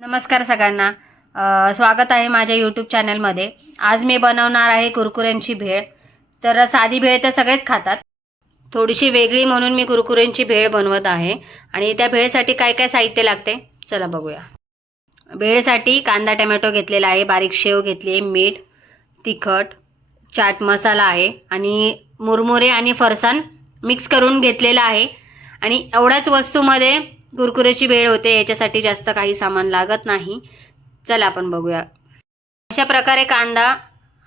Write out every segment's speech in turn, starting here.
नमस्कार सगळ्यांना. स्वागत आहे माझ्या यूट्यूब चॅनलमध्ये आज मी बनवणार आहे कुरकुऱ्यांची भेळ. तर साधी भेळ तर सगळेच खातात. थोडीशी वेगळी म्हणून मी कुरकुऱ्यांची भेळ बनवत आहे. आणि त्या भेळसाठी काय काय साहित्य लागते चला बघूया. भेळसाठी कांदा टमॅटो घेतलेला आहे बारीक शेव घेतली आहे मीठ तिखट चाट मसाला आहे आणि मुरमुरे आणि फरसाण मिक्स करून घेतलेला आहे. आणि एवढ्याच वस्तूमध्ये कुरकुऱ्याची वेळ होते याच्यासाठी जास्त काही सामान लागत नाही. चला आपण बघूया. अशा प्रकारे कांदा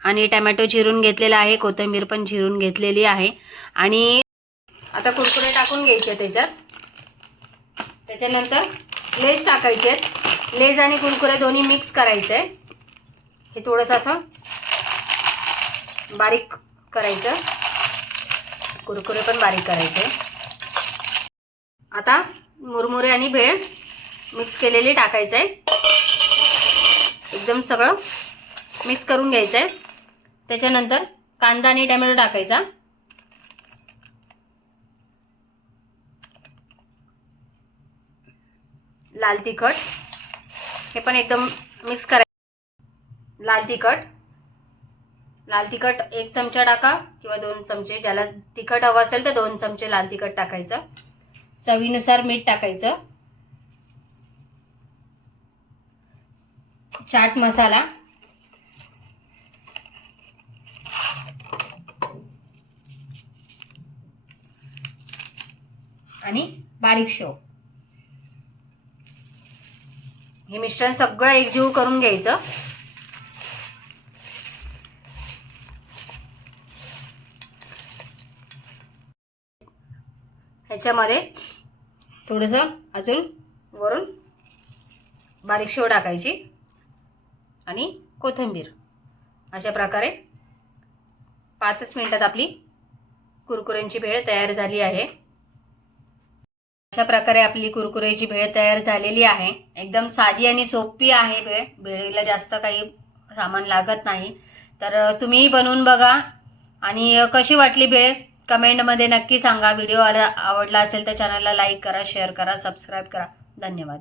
आणि टमॅटो चिरून घेतलेला आहे कोथिंबीर पण चिरून घेतलेली आहे. आणि आता कुरकुरे टाकून घ्यायचे त्याच्यात. त्याच्यानंतर लेस टाकायचे आहेत. आणि कुरकुरे दोन्ही मिक्स करायचे हे थोडंसं असं बारीक करायचं. कुरकुरे पण बारीक करायचे आता मुरमुरे आणि भेळ मिक्स केलेली टाकायचं आहे एकदम सगळं मिक्स करून घ्यायचं आहे त्याच्यानंतर कांदा आणि टॅमॅटो टाकायचा. लाल तिखट. हे पण एकदम मिक्स करायचं लाल तिखट. लाल तिखट एक चमचा टाका किंवा दोन चमचे. ज्याला तिखट हवं असेल तर दोन चमचे लाल तिखट टाकायचं. चवीनुसार मीठ टाकायचं. चाट मसाला. आणि बारीक शेव. हे मिश्रण सगळं एकजीव करून घ्यायचं. ह्याच्यामध्ये थोडंसं अजून वरून बारीक शेव टाकायची आणि कोथिंबीर. अशा प्रकारे पाचच मिनटात आपली कुरकुऱ्यांची भेळ तयार झाली आहे. अशा प्रकारे आपली कुरकुऱ्याची भेळ तयार झालेली आहे. एकदम साधी आणि सोपी आहे भेळ. भेळीला जास्त काही सामान लागत नाही. तर तुम्ही बनवून बघा. आणि कशी वाटली भेळ? कमेंटमध्ये नक्की सांगा. व्हिडिओ आला आवडला असेल तर चॅनलला लाईक करा शेअर करा सबस्क्राईब करा. धन्यवाद.